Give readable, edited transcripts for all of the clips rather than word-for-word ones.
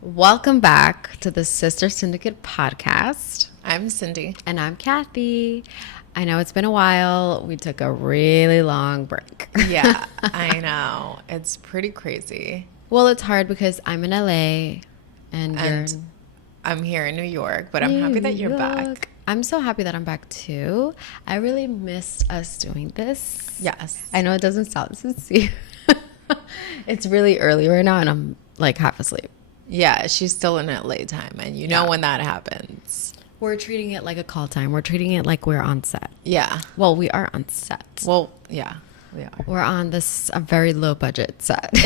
Welcome back to the Sister Syndicate podcast. I'm Cindy. And I'm Kathy. I know it's been a while. We took a really long break. Yeah, I know. It's pretty crazy. Well, it's hard because I'm in LA and I'm here in New York, but I'm happy that you're back. I'm so happy that I'm back too. I really missed us doing this. Yes. I know it doesn't sound sincere. It's really early right now and I'm like half asleep. Yeah, she's still in LA time, and you know when that happens. We're treating it like a call time. We're treating it like we're on set. Yeah. Well, we are on set. Well, yeah, we are. We're on this a very low budget set.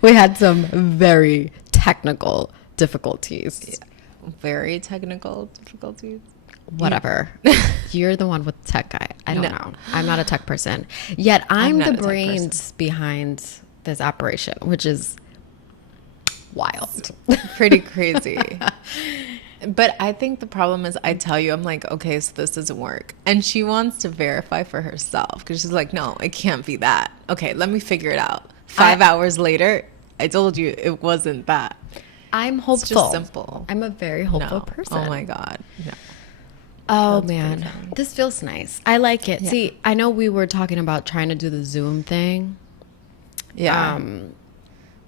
We had some very technical difficulties. Yeah. Very technical difficulties. Whatever. You're the one with the tech guy. I don't know. I'm not a tech person. Yet I'm the brains behind this operation, which is wild. Pretty crazy. But I think the problem is I tell you, I'm like, okay, so this doesn't work. And she wants to verify for herself because she's like, no, it can't be that. Okay, let me figure it out. 5 hours later, I told you it wasn't that. I'm hopeful. It's just simple. I'm a very hopeful person. Oh my God. No. Oh man, this feels nice. I like it. Yeah. See, I know we were talking about trying to do the Zoom thing. Yeah.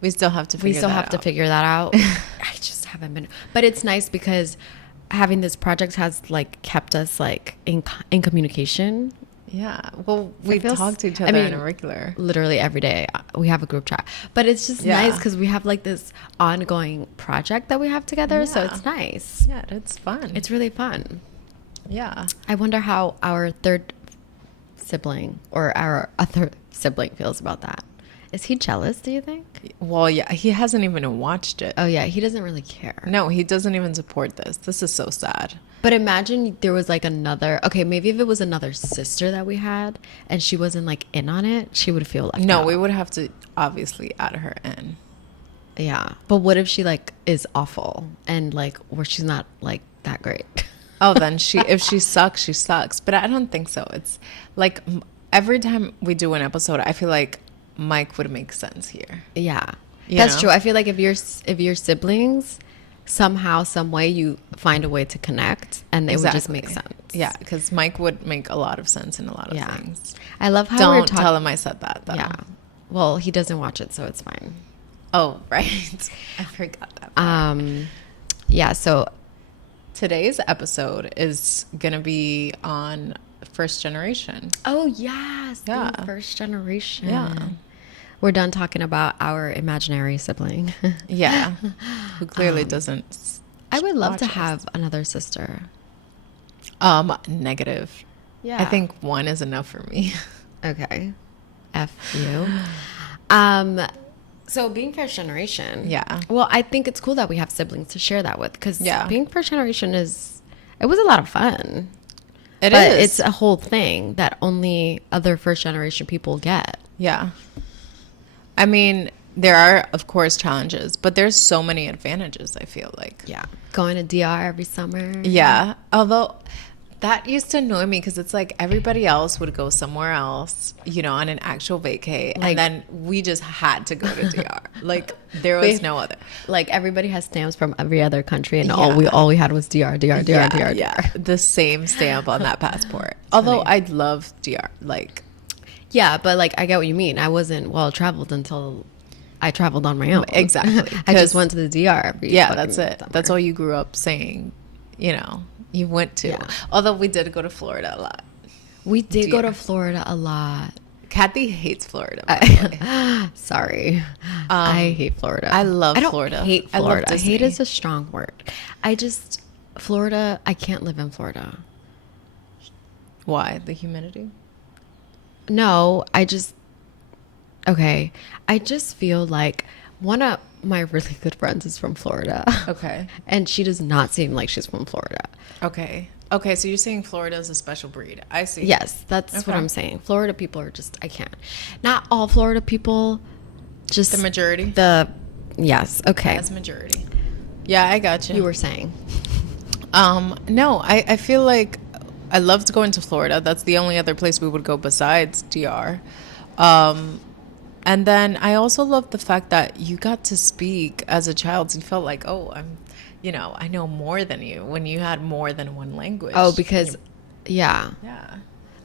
We still have to figure that out. I just haven't been. But it's nice because having this project has like kept us like in communication. Yeah. Well, we talk to each other in a regular. Literally every day. We have a group chat. But it's just nice because we have like this ongoing project that we have together. Yeah. So it's nice. Yeah, it's fun. It's really fun. Yeah. I wonder how our third sibling or our other sibling feels about that. Is he jealous, do you think? Well, yeah, he hasn't even watched it. Oh, yeah, he doesn't really care. No, he doesn't even support this. This is so sad. But imagine there was like another, okay, maybe if it was another sister that we had and she wasn't like in on it, she would feel like No, we would have to obviously add her in. Yeah. But what if she like is awful and like, or she's not like that great? Oh, then if she sucks, she sucks. But I don't think so. It's like every time we do an episode, I feel like Mike would make sense here. Yeah, that's true. I feel like if your siblings somehow, some way, you find a way to connect, and it would just make sense. Yeah, because Mike would make a lot of sense in a lot of things. I love how don't tell him I said that. Though. Yeah, well, he doesn't watch it, so it's fine. Oh, right. I forgot that part. Yeah. So today's episode is gonna be on first generation. Oh yes, first generation. Yeah. We're done talking about our imaginary sibling. Yeah. Who clearly doesn't. I would love to have another sister. Negative. Yeah. I think one is enough for me. Okay. F you. So being first generation. Yeah. Well, I think it's cool that we have siblings to share that with because being first generation it was a lot of fun. But it's a whole thing that only other first generation people get. Yeah. I mean, there are, of course, challenges, but there's so many advantages, I feel like. Yeah. Going to DR every summer. Yeah. Although that used to annoy me because it's like everybody else would go somewhere else, on an actual vacay. Like, and then we just had to go to DR. Like there was no other. Like everybody has stamps from every other country and all we had was DR. Yeah. The same stamp on that passport. Although I'd love DR. Like. Yeah, but like I get what you mean. I wasn't well traveled until I traveled on my own. Exactly. I just went to the DR. That's it. Summer. That's all you grew up saying, you went to. Yeah. Although we did go to Florida a lot. We did go to Florida a lot. Kathy hates Florida. Sorry. I hate Florida. I love Florida. I hate Florida. I hate is a strong word. Florida, I can't live in Florida. Why? The humidity? No, I just feel like one of my really good friends is from Florida. Okay. And she does not seem like she's from Florida. Okay, so you're saying Florida is a special breed. I see. Yes, that's what I'm saying. Florida people are just, I can't. Not all Florida people, just... The majority? Yes, okay. That's majority. Yeah, I got you. You were saying. No, I feel like I loved going to Florida. That's the only other place we would go besides DR. And then I also love the fact that you got to speak as a child. So you felt like, oh, I know more than you when you had more than one language. Oh, because, yeah. Yeah.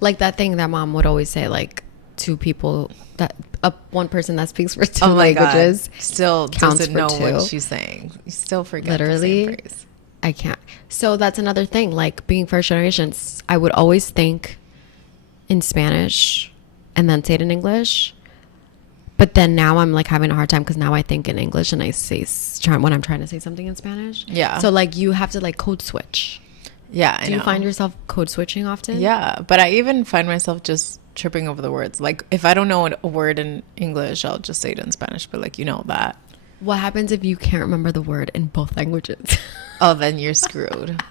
Like that thing that mom would always say, like, two people that one person that speaks for two languages still counts doesn't for know two. what she's saying. You still forget Literally, the same phrase. I can't. So that's another thing. Like being first generation, I would always think in Spanish and then say it in English. But then now I'm like having a hard time because now I think in English and I say when I'm trying to say something in Spanish. Yeah. So like you have to like code switch. Yeah, I know. Do you find yourself code switching often? Yeah, but I even find myself just tripping over the words. Like if I don't know a word in English, I'll just say it in Spanish. But like that. What happens if you can't remember the word in both languages? Oh, then you're screwed.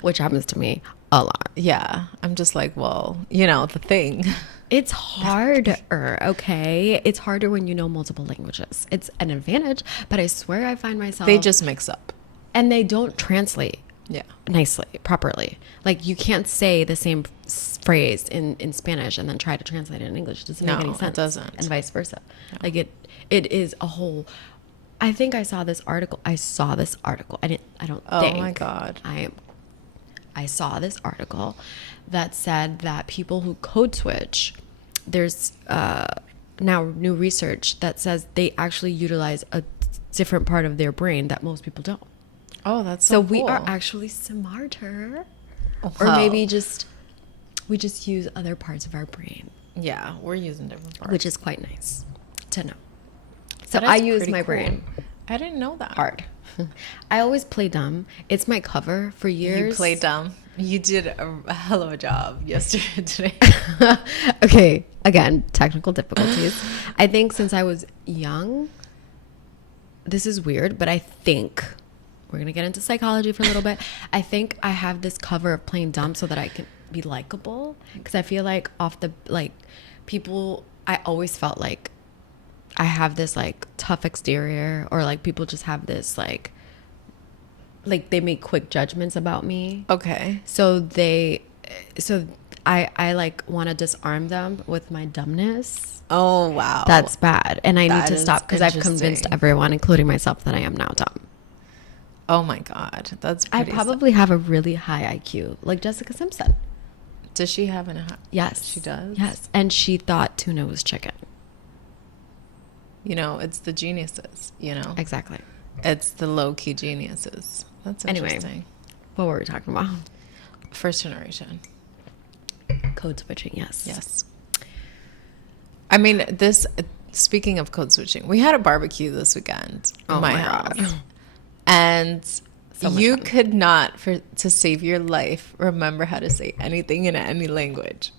Which happens to me a lot. Yeah, I'm just like, well, the thing. It's harder, okay? It's harder when you know multiple languages. It's an advantage, but I swear I find myself... They just mix up. And they don't translate nicely, properly. Like, you can't say the same phrase in Spanish and then try to translate it in English. It doesn't make any sense. It doesn't. And vice versa. No. Like, it is a whole... I think I saw this article. I don't think... Oh, my God. I saw this article that said that people who code switch, there's now new research that says they actually utilize a different part of their brain that most people don't. Oh, that's so cool. We are actually smarter. Oh, or maybe we just use other parts of our brain. Yeah, we're using different parts. Which is quite nice to know. So I use my brain. I didn't know that. Hard. I always play dumb. It's my cover for years. You play dumb. You did a hell of a job today. Okay, again, technical difficulties. I think since I was young, this is weird, but I think we're going to get into psychology for a little bit. I think I have this cover of playing dumb so that I can be likable, because I feel like people, I always felt like I have this like tough exterior, or like people just have this like they make quick judgments about me. Okay. So I like want to disarm them with my dumbness. Oh, wow. That's bad. And I need to stop because I've convinced everyone, including myself, that I am now dumb. Oh my God. That's pretty I probably have a really high IQ, like Jessica Simpson. Does she have Yes. She does? Yes. And she thought tuna was chicken. It's the geniuses, Exactly. It's the low-key geniuses. That's interesting. Anyway, what were we talking about? First generation. Code switching, yes. Yes. I mean, speaking of code switching, we had a barbecue this weekend in my house. God. And you could not, to save your life, remember how to say anything in any language.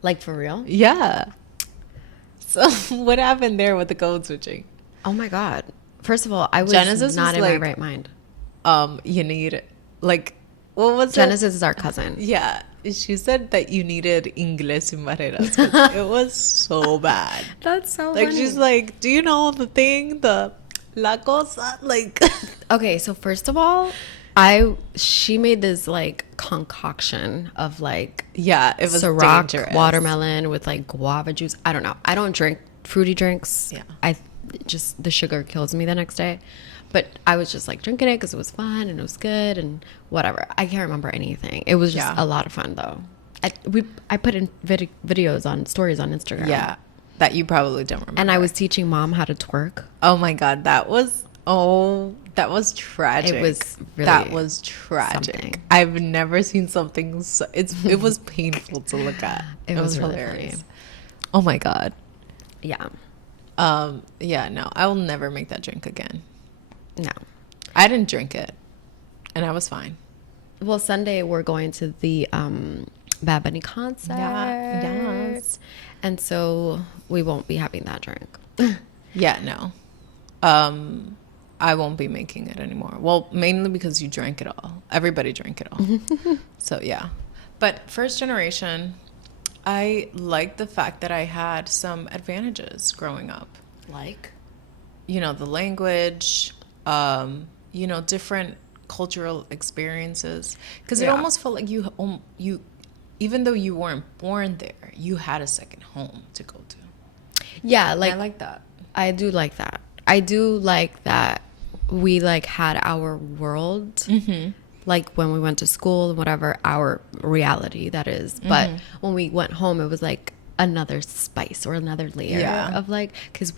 Like for real? Yeah. So what happened there with the code switching? Oh my God. First of all, I was not in my right mind. You need, what was Genesis is our cousin. Yeah. She said that you needed inglés sin barreras. It was so bad. That's so funny. She's like, do you know the thing? La cosa? Okay, so first of all, she made this concoction of it was Ciroc dangerous. Watermelon with guava juice. I don't know. I don't drink fruity drinks. Yeah. The sugar kills me the next day. But I was just drinking it because it was fun and it was good and whatever. I can't remember anything. It was just a lot of fun though. I put in videos on stories on Instagram. Yeah, that you probably don't remember. And I was teaching mom how to twerk. Oh my God, that was tragic. That was tragic. Something. I've never seen something so, it was painful to look at. It was really hilarious. Funny. Oh my God. Yeah. Yeah, no, I will never make that drink again. No. I didn't drink it, and I was fine. Well, Sunday we're going to the Bad Bunny concert. Yeah. Yes. And so we won't be having that drink. Yeah, no. I won't be making it anymore. Well, mainly because you drank it all. Everybody drank it all. So, yeah. But first generation, I like the fact that I had some advantages growing up. Like? The language, different cultural experiences. Because it almost felt like you, even though you weren't born there, you had a second home to go to. Yeah, I like that. I do like that. I do like that we like had our world, like when we went to school and whatever, our reality that is. But when we went home, it was like another spice or another layer of like, because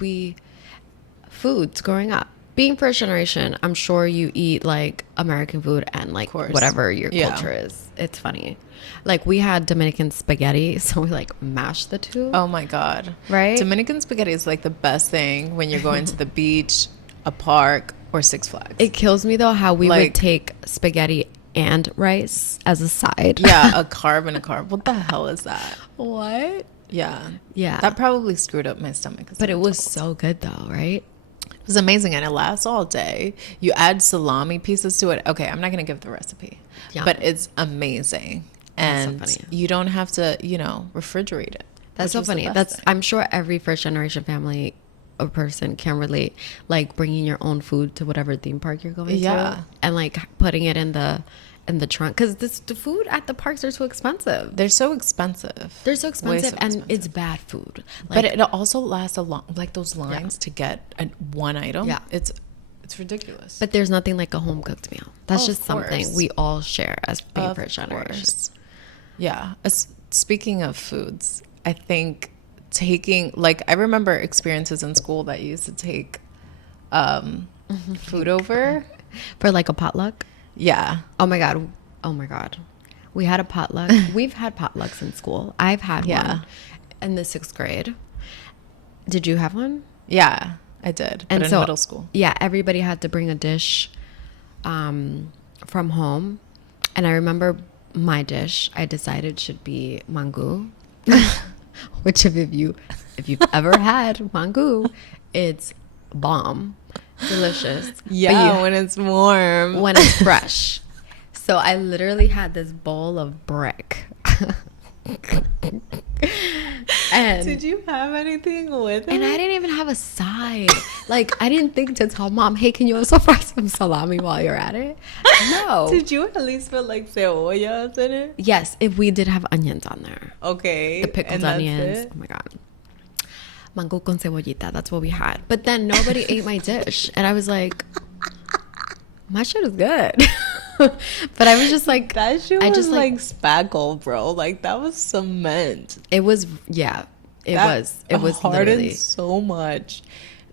foods growing up. Being first generation, I'm sure you eat like American food and like whatever your culture is. It's funny. Like we had Dominican spaghetti, so we like mashed the two. Oh my God. Right? Dominican spaghetti is like the best thing when you're going to the beach, a park, or Six Flags. It kills me though how we would take spaghetti and rice as a side. Yeah, a carb and a carb. What the hell is that? What? Yeah. Yeah. That probably screwed up my stomach. But it was so good though, right? It was amazing, and it lasts all day. You add salami pieces to it. Okay, I'm not going to give the recipe, but it's amazing. And That's so funny. you don't have to, refrigerate it. That's so funny. I'm sure every first generation family or person can relate, like bringing your own food to whatever theme park you're going to, and like putting it in the trunk, because the food at the parks are so expensive. They're so expensive. They're so expensive, Way so and expensive. it's bad food. But it also lasts a long, like those lines to get one item. Yeah. It's ridiculous. But there's nothing like a home cooked meal. That's Oh, just of something course. we all share as being Of first generation. course. Yeah. Speaking of foods, I think I remember experiences in school that you used to take food over. For like a potluck. Yeah. Oh my god. We had a potluck. We've had potlucks in school. I've had one in the 6th grade. Did you have one? Yeah, I did. But in middle school. Yeah, everybody had to bring a dish from home. And I remember my dish, I decided should be mango. Which if you've ever had mango, it's bomb. Delicious. Yeah, when it's warm. When it's fresh. So I literally had this bowl of brick. And did you have anything with it? And I didn't even have a side. Like, I didn't think to tell mom, hey, can you also fry some salami while you're at it? No. Did you at least put like cebollas in it? Yes, if we did have onions on there. Okay. The pickled onions. Oh my god. Mango con cebollita. That's what we had. But then nobody ate my dish. And I was like, my shit is good. But I was just like, that shit was like spackle, bro. Like that was cement. It was, yeah. It was hardened literally so much.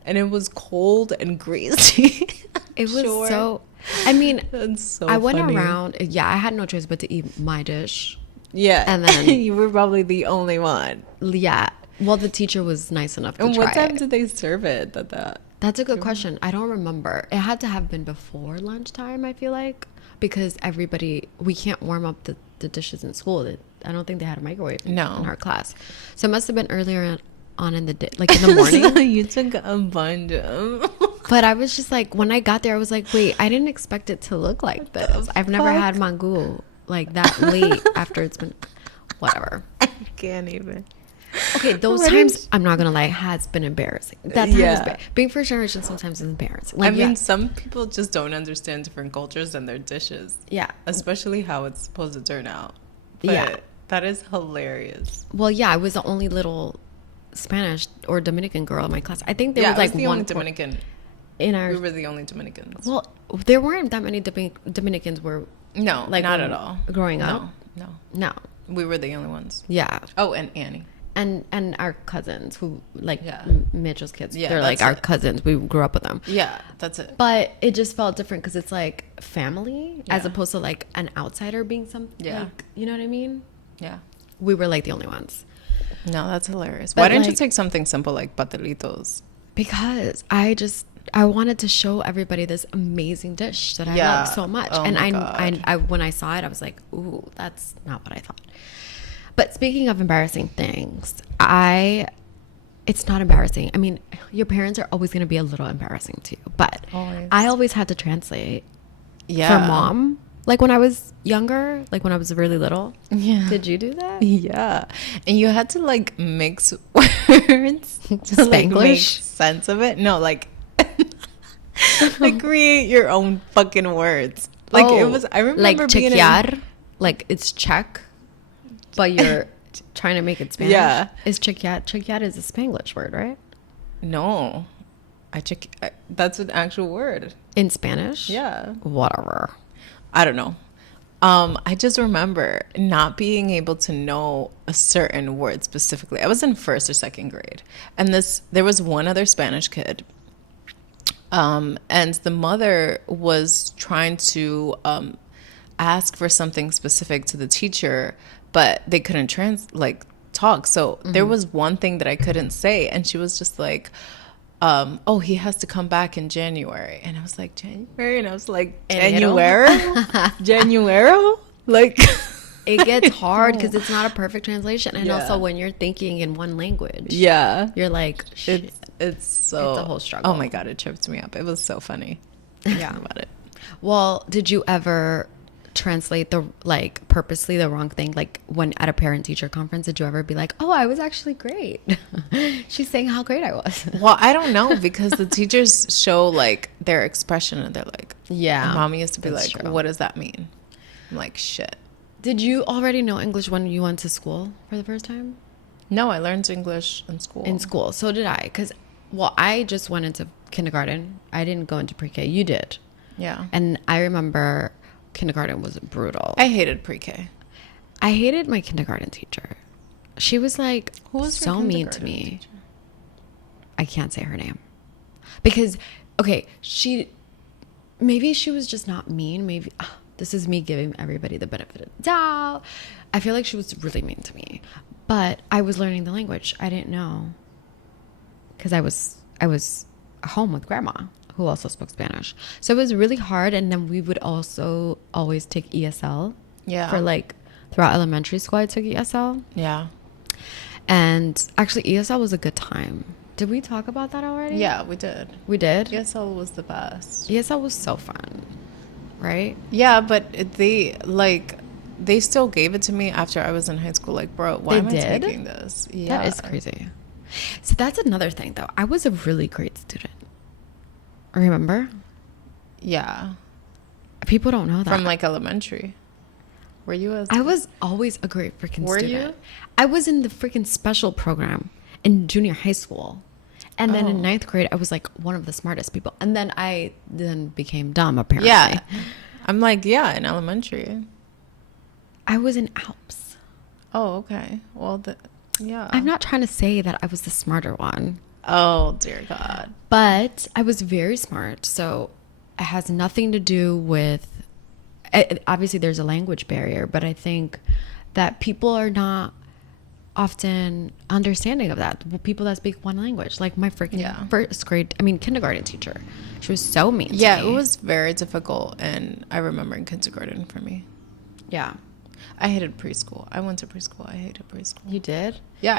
And it was cold and greasy. It was so, I mean, that's so I went funny. around. Yeah, I had no choice but to eat my dish. Yeah. And then you were probably the only one. Yeah. Well, the teacher was nice enough to and try what time it. did they serve it? That's a good question. I don't remember. It had to have been before lunchtime, I feel like, because we can't warm up the dishes in school. I don't think they had a microwave in our class. So it must have been earlier on in the day, like in the morning. So you took a bunch of. But I was just like, when I got there, I was like, wait, I didn't expect it to look like this. I've never had mango like that late after it's been, whatever. I can't even. Okay, those times, I'm not gonna lie, has been embarrassing. That time was being first generation sometimes is embarrassing. Like, I mean, some people just don't understand different cultures and their dishes. Yeah. Especially how it's supposed to turn out. But that is hilarious. Well, yeah, I was the only little Spanish or Dominican girl in my class. I think there was I like the one only Dominican. in our. We were the only Dominicans. Well, there weren't that many Dominicans were. No, like not at all. Growing up, no. We were the only ones. Yeah. Oh, and Annie. And our cousins who like Mitchell's kids. Yeah, they're like our cousins. We grew up with them. Yeah, that's it. But it just felt different because it's like family as opposed to like an outsider being something. Yeah. Like, you know what I mean? Yeah. We were like the only ones. No, that's hilarious. But why didn't you like- take something simple like patelitos? Because I wanted to show everybody this amazing dish that I love so much. Oh And my I when I saw it, I was like, ooh, that's not what I thought. But speaking of embarrassing things, it's not embarrassing. I mean, your parents are always going to be a little embarrassing to you. But Always. I always had to translate Yeah. for mom. Like when I was younger, like when I was really little. Yeah. Did you do that? Yeah. And you had to like mix words to like make Spanglish? sense of it. No, like like create your own fucking words. Like it was I remember like being chequear, like it's check, but trying to make it Spanish. Yeah. Is chiquiat? Chiquiat is a Spanglish word, right? No. That's an actual word. In Spanish? Yeah. Whatever. I don't know. I just remember not being able to know a certain word specifically. I was in first or second grade, and there was one other Spanish kid, and the mother was trying to ask for something specific to the teacher, but they couldn't talk. So there was one thing that I couldn't say, and she was just like, oh, he has to come back in January. And I was like, January? And I was like, January? January? Like, it gets hard because it's not a perfect translation. And Yeah. also when you're thinking in one language, yeah. you're like, shit. It's so. It's a whole struggle. Oh my God, it trips me up. It was so funny. Yeah. Thinking about it. Well, did you ever translate purposely the wrong thing? Like when at a parent teacher conference, did you ever be like, oh, I was actually great? She's saying how great I was. Well, I don't know because the teachers show like their expression and they're like, Yeah. and mommy used to be that's like, true. what does that mean? I'm like, shit. Did you already know English when you went to school for the first time? No, I learned English in school. In school. So did I. Because, well, I just went into kindergarten. I didn't go into pre-K. You did. Yeah. And I remember kindergarten was brutal. I hated pre-K. I hated my kindergarten teacher. She was like Who was your so mean to kindergarten me. teacher? I can't say her name. Because, okay, maybe she was just not mean. Maybe, this is me giving everybody the benefit of the doubt. I feel like she was really mean to me. But I was learning the language. I didn't know. Because I was home with grandma, who also spoke Spanish. So it was really hard. And then we would also always take ESL. Yeah. For like, throughout elementary school, I took ESL. Yeah. And actually, ESL was a good time. Did we talk about that already? Yeah, we did. We did? ESL was the best. ESL was so fun, right? Yeah, but they still gave it to me after I was in high school. Like, bro, why am I taking this? Yeah. That is crazy. So that's another thing, though. I was a really great student. Remember? Yeah. People don't know that. From like elementary. Were you as I was always a great freaking Were student. you? I was in the freaking special program in junior high school. And then Oh. in ninth grade, I was like one of the smartest people. And then I became dumb, apparently. Yeah. I'm like, yeah, in elementary. I was in Alps. Oh, okay. Well, yeah. I'm not trying to say that I was the smarter one. Oh, dear God. But I was very smart. So it has nothing to do with, obviously there's a language barrier, but I think that people are not often understanding of that. People that speak one language, like my freaking kindergarten teacher. She was so mean to me. Yeah, it was very difficult. And I remember in kindergarten for me. Yeah. I hated preschool. I went to preschool. I hated preschool. You did? Yeah,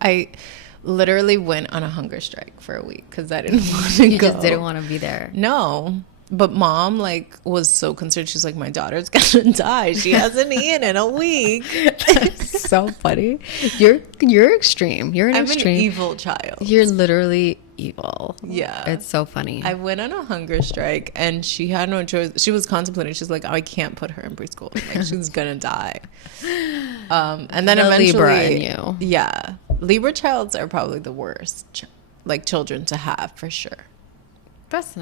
I literally went on a hunger strike for a week because I didn't want to You go. just didn't want to be there. No. But mom was so concerned. She's like, my daughter's gonna die. She hasn't eaten in a week. So funny. You're extreme. You're I'm extreme. an evil child. You're literally evil. Yeah. It's so funny. I went on a hunger strike and she had no choice. She was contemplating. She's like, oh, I can't put her in preschool. Like, she's gonna die. And then The eventually, Libra in you. Yeah, Libra childs are probably the worst, children to have for sure. that's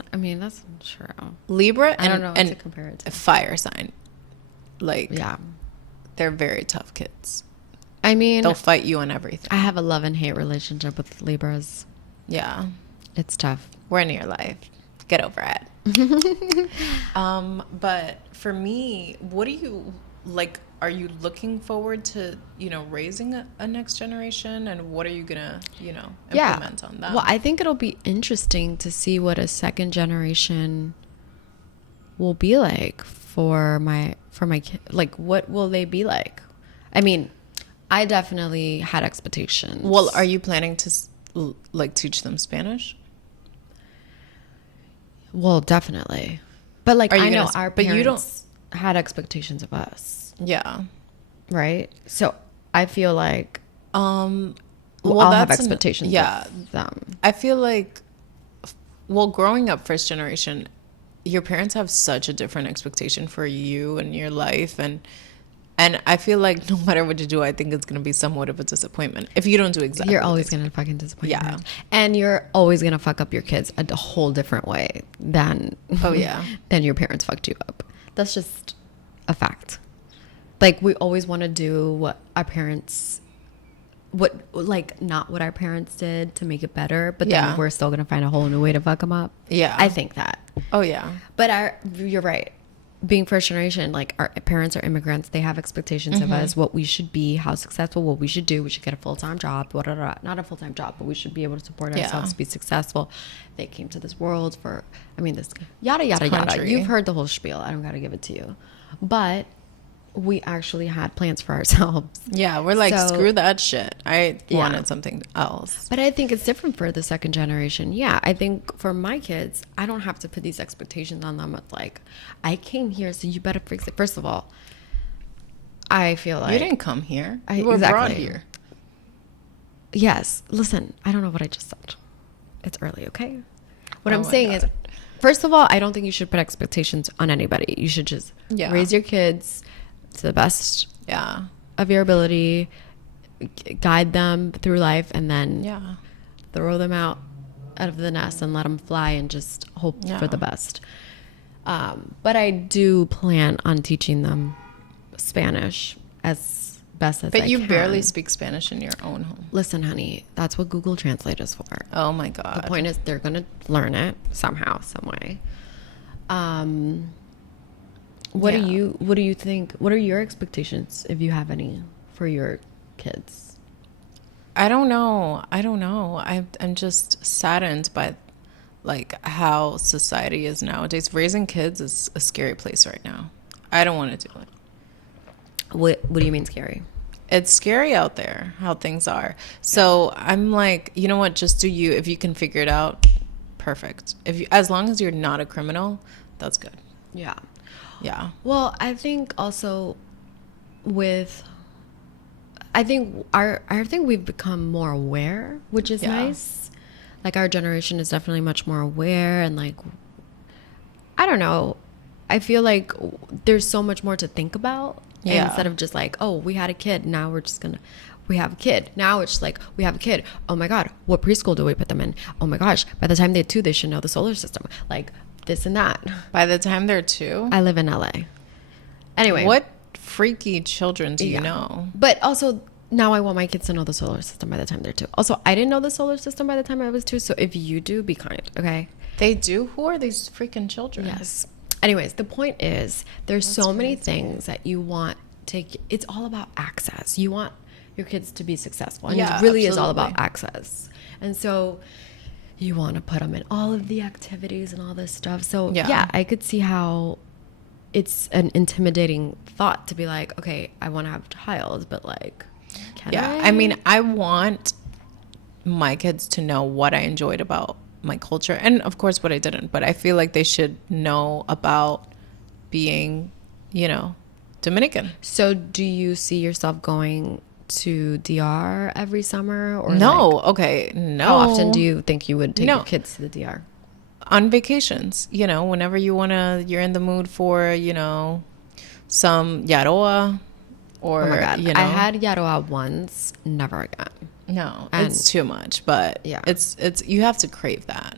true. Libra I don't know what to and compare it a to. fire sign, Yeah. they're very tough kids. I mean, They'll fight you on everything. I have a love and hate relationship with Libras. Yeah, It's tough. we're in your life. Get over it. But for me, what do you like? Are you looking forward to raising a next generation, and what are you gonna implement on that? Well, I think it'll be interesting to see what a second generation will be like for my kid. Like, what will they be like? I mean, I definitely had expectations. Well, are you planning to teach them Spanish? Well, definitely. But like, Are you I know gonna- our but you parents had expectations of us, Yeah. right? So I feel like Well, I'll have that's expectations yeah. of them. I feel like, growing up first generation, your parents have such a different expectation for you and your life, and And I feel like no matter what you do, I think it's going to be somewhat of a disappointment if you don't do exactly. You're what always they going to fucking disappoint Yeah. your parents. And you're always going to fuck up your kids a whole different way than Oh, yeah. than your parents fucked you up. That's just a fact. Like, we always want to do what our parents, not what our parents did to make it better, but Yeah. then we're still going to find a whole new way to fuck them up. Yeah. I think that. Oh, yeah. But you're right. Being first generation, like, our parents are immigrants. They have expectations of us, what we should be, how successful, what we should do. We should get a full-time job, blah, blah, blah. Not a full-time job, but we should be able to support ourselves, be successful. They came to this world for, this yada, yada, yada. Country. You've heard the whole spiel. I don't got to give it to you. But we actually had plans for ourselves. Yeah, we're like, So- screw that shit. I Yeah. wanted something else. But I think it's different for the second generation. Yeah, I think for my kids, I don't have to put these expectations on them. It's like, I came here, so you better fix it. First of all, I feel like... You didn't come here. I- You were brought exactly. here. Yes. Listen, I don't know what I just said. It's early, okay? What Oh I'm my saying God. is, first of all, I don't think you should put expectations on anybody. You should just Yeah. raise your kids to the best Yeah. of your ability, guide them through life, and then Yeah. throw them out of the nest and let them fly and just hope Yeah. for the best. But I do plan on teaching them Spanish as best as I But you can. barely speak Spanish in your own home. Listen, honey, that's what Google Translate is for. Oh my God. The point is they're going to learn it somehow, some way. What Yeah. do you think? What are your expectations, if you have any, for your kids? I don't know. I'm just saddened by like how society is nowadays. Raising kids is a scary place right now. I don't want to do it. What do you mean scary? It's scary out there how things are. So I'm like, you know what? Just do you. If you can figure it out, perfect. As long as you're not a criminal, that's good. Yeah. Yeah. Well, I think also I think we've become more aware, which is Yeah. nice. Like, our generation is definitely much more aware, and like, I don't know. I feel like there's so much more to think about. Yeah. Instead of just like, oh, we had a kid, now we have a kid. Now it's just like, we have a kid. Oh my God, what preschool do we put them in? Oh my gosh, by the time they're 2, they should know the solar system. Like, this and that. By the time they're 2, I live in LA. Anyway. what freaky children do you Yeah. know? But also, now I want my kids to know the solar system by the time they're 2. Also, I didn't know the solar system by the time I was 2. So if you do, be kind, okay? They do? Who are these freaking children? Yes. Anyways, the point is, there's so many things that you want to... It's all about access. You want your kids to be successful. And Yeah, it really is all about absolutely. access. And so you want to put them in all of the activities and all this stuff. So Yeah. yeah, I could see how it's an intimidating thought to be like, okay, I want to have a child, but like, can Yeah. I? I mean, I want my kids to know what I enjoyed about my culture and, of course, what I didn't. But I feel like they should know about being, Dominican. So do you see yourself going to DR every summer, or No. like, Okay. No. how often do you think you would take No. your kids to the DR? On vacations, whenever you're in the mood for, some yaroa or, Oh my God, I had Yaroa once, never again. no, and- it's too much, but Yeah. it's you have to crave that,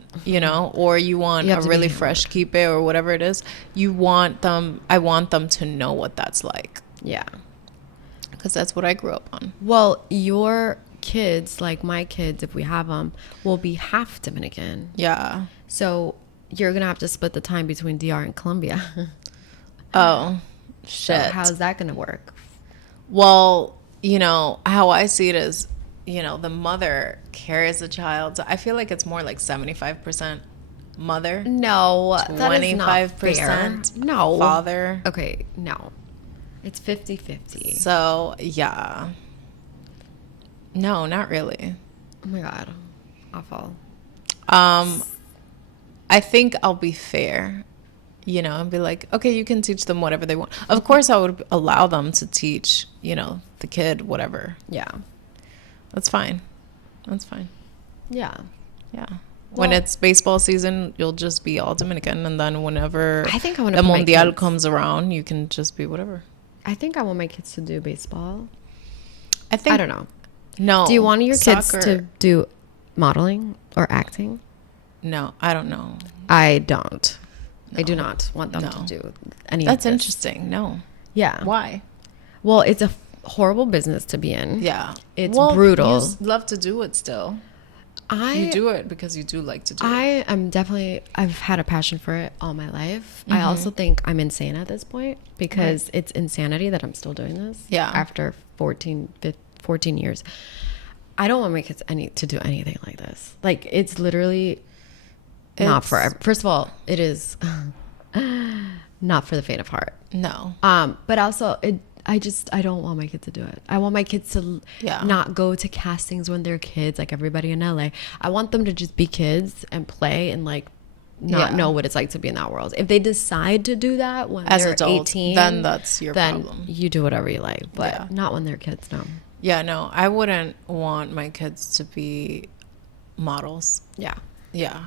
or you want You have a to be really hammered. fresh kipe or whatever it is. I want them to know what that's like, Yeah. because that's what I grew up on. Well, your kids, like my kids, if we have them, will be half Dominican. Yeah. So you're gonna have to split the time between DR and Colombia. Oh, So shit. how's that gonna work? Well, how I see it is, the mother carries the child. So I feel like it's more like 75% mother, No, that is not fair. 25% No. father. Okay, no. It's 50-50. So, yeah. No, not really. Oh my God. Awful. I think I'll be fair, and be like, okay, you can teach them whatever they want. Of course, I would allow them to teach, the kid whatever. Yeah. That's fine. That's fine. Yeah. Yeah. When Well- it's baseball season, you'll just be all Dominican, and then whenever I think I wanna the put my Mundial kids- comes around, you can just be whatever. I think I want my kids to do baseball. I think I don't know. No. Do you want your kids soccer- to do modeling or acting? No, I don't know. I don't. I do No. not want them No. to do any That's of this. interesting. No. Yeah. Why? Well, it's a horrible business to be in. Yeah. It's brutal. You love to do it still. I You do it because you do like to do it. I am definitely, I've had a passion for it all my life. I also think I'm insane at this point because it's insanity that I'm still doing this. Yeah. After 14 years. I don't want my kids to do anything like this. Like, it's literally not It's- for, first of all, it is not for the faint of heart. No. But also I don't want my kids to do it. I want my kids to Yeah. not go to castings when they're kids, like everybody in LA. I want them to just be kids and play and like not Yeah. know what it's like to be in that world. If they decide to do that when As they're adults, 18, then that's your then problem. you do whatever you like, but Yeah. not when they're kids. No. Yeah, no. I wouldn't want my kids to be models. Yeah. Yeah.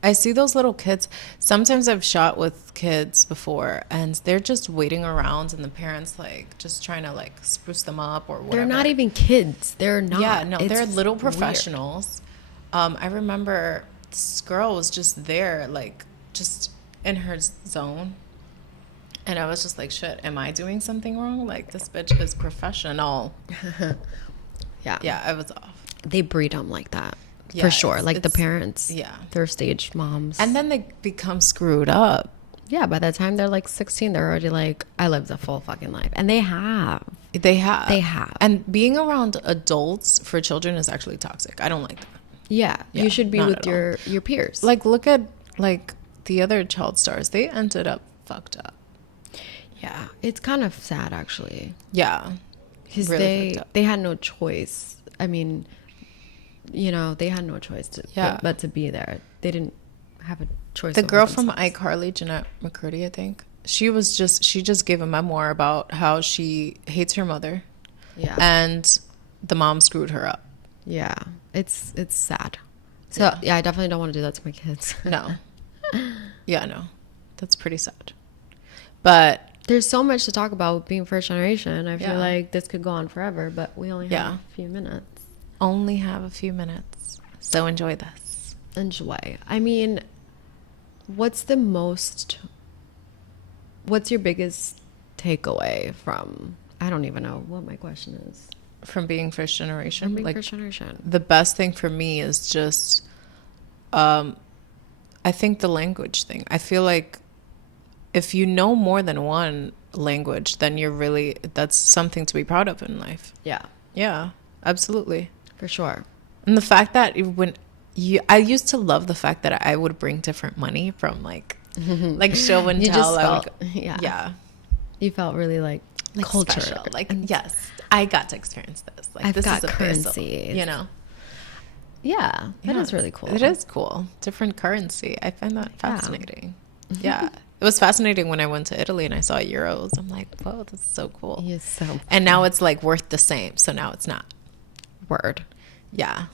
I see those little kids. Sometimes I've shot with kids before and they're just waiting around and the parents like just trying to like spruce them up or whatever. They're not even kids. They're not. Yeah, no, It's they're little weird. professionals. I remember this girl was just there, like just in her zone. And I was just like, shit, am I doing something wrong? Like, this bitch is professional. Yeah. Yeah, I was off. They breed them like that. Yeah, for sure. Like the it's- parents. yeah. They're stage moms. And then they become screwed up. yeah, by the time they're like 16, they're already like, I lived a full fucking life. And they have. They have. They have. And being around adults for children is actually toxic. I don't like that. Yeah. Yeah, You should be not with at all. your peers. Like, look at, like, the other child stars. They ended up fucked up. yeah. It's kind of sad, actually. Yeah. Because Really fucked up. they had no choice. I mean, you know, they had no choice Yeah. but to be there. They didn't have a choice. The over girl from themselves. iCarly, Jeanette McCurdy, I think. She just gave a memoir about how she hates her mother Yeah. and the mom screwed her up. Yeah. It's sad. So, yeah, I definitely don't want to do that to my kids. No. Yeah, no. That's pretty sad. But There's so much to talk about with being first generation. I feel Yeah. like this could go on forever, but we only have Yeah. a few minutes. only have a few minutes. So enjoy this. Enjoy. I mean, what's your biggest takeaway from, I don't even know what my question is. From being first generation. From being Like, first generation. the best thing for me is just I think the language thing. I feel like if you know more than one language, then that's something to be proud of in life. Yeah, Yeah, absolutely. for sure. And the fact that I used to love the fact that I would bring different money from like show and You tell. just I would felt, yeah. yeah, You felt really like culture. special. Like, and yes, I got to experience this. Like, I've this got is a currency. vessel, you know. Yeah, that is Yes, really cool. It is cool. Different currency. I find that fascinating. Yeah. It was fascinating when I went to Italy and I saw euros. I'm like, whoa, this is so cool. He is so And now it's like worth the same. So now it's not. word. Yeah.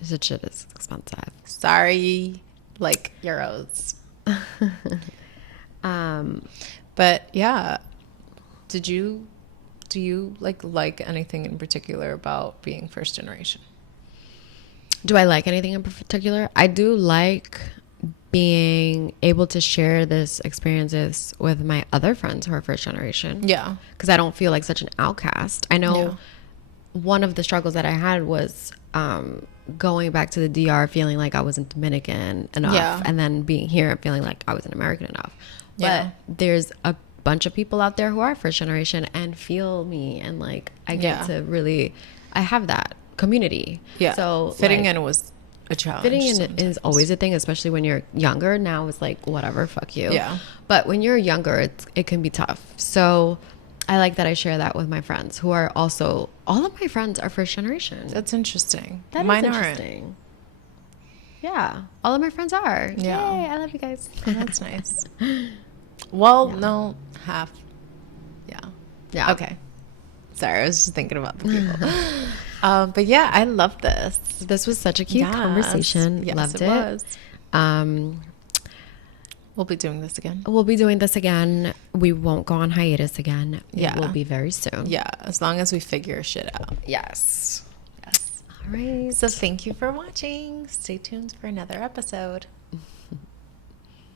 This shit is expensive. Sorry, like euros. Um, But yeah. Do you like anything in particular about being first generation? do I like anything in particular? I do like being able to share this experiences with my other friends who are first generation. Yeah. Because I don't feel like such an outcast. I know Yeah. one of the struggles that I had was going back to the DR feeling like I wasn't Dominican enough, Yeah. and then being here and feeling like I wasn't American enough. Yeah. But there's a bunch of people out there who are first generation and feel me, and like I get Yeah. to really, I have that community. Yeah. So fitting like, in was a challenge. fitting in sometimes. is always a thing, especially when you're younger. Now it's like whatever, fuck you. Yeah. But when you're younger, it can be tough. So I like that I share that with my friends who are also, all of my friends are first generation. That's interesting. That is Mine interesting. Yeah, all of my friends are. Yeah. Yay, I love you guys. aren't. That's nice. Well, Yeah. no, half. Yeah. Yeah. Okay. Sorry, I was just thinking about the people. But yeah, I love this. This was such a cute Yes. conversation. Yes, Loved it it. was. We'll be doing this again. We'll be doing this again. We won't go on hiatus again. Yeah. It will be very soon. Yeah, as long as we figure shit out. Yes. Yes. All right. So thank you for watching. Stay tuned for another episode.